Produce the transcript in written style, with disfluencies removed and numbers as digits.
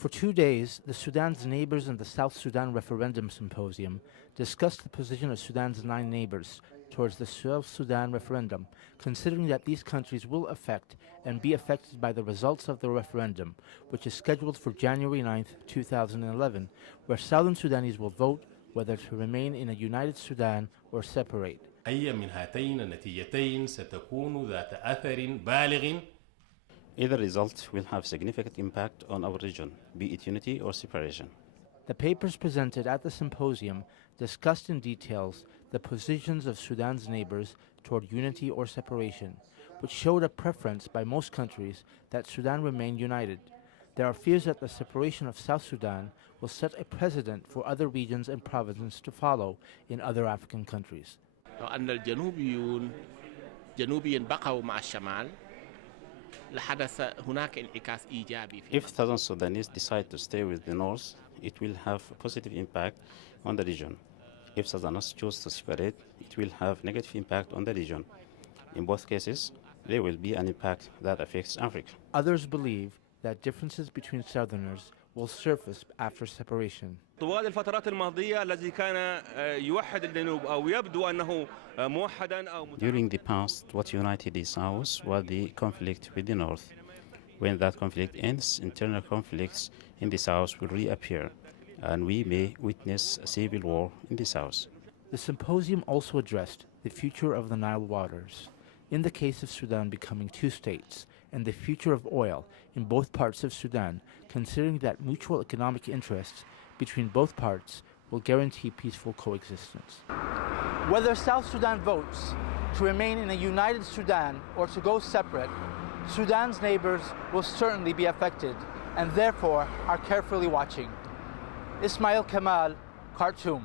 For 2 days, the Sudan's Neighbors in the South Sudan Referendum Symposium discussed the position of Sudan's 9 neighbors towards the South Sudan referendum, considering that these countries will affect and be affected by the results of the referendum, which is scheduled for January 9th, 2011, where Southern Sudanese will vote whether to remain in a united Sudan or separate. أي من هاتين النتيجتين ستكون ذات أثر بالغ. Either result will have significant impact on our region, be it unity or separation. The papers presented at the symposium discussed in details the positions of Sudan's neighbors toward unity or separation, which showed a preference by most countries that Sudan remain united. There are fears that the separation of South Sudan will set a precedent for other regions and provinces to follow in other African countries. أن الجنوبيين بقوا مع الشمال لحدث هناك انعكاس إيجابي. If Southern Sudanese decide to stay with the North, it will have a positive impact on the region. If Southerners choose to separate, it will have negative impact on the region. In both cases, there will be an impact that affects Africa. Others believe that differences between Southerners will surface after separation. طوال الفترات الماضية الذي كان يوحد الجنوب أو يبدو أنه موحدا أو. During the past, what united the South was the conflict with the North. When that conflict ends, internal conflicts in the South will reappear, and we may witness a civil war in the South. The symposium also addressed the future of the Nile waters, in the case of Sudan becoming 2 states, and the future of oil in both parts of Sudan, considering that mutual economic interests between both parts will guarantee peaceful coexistence. Whether South Sudan votes to remain in a united Sudan or to go separate, Sudan's neighbors will certainly be affected and therefore are carefully watching. Ismail, Kamal, Khartoum.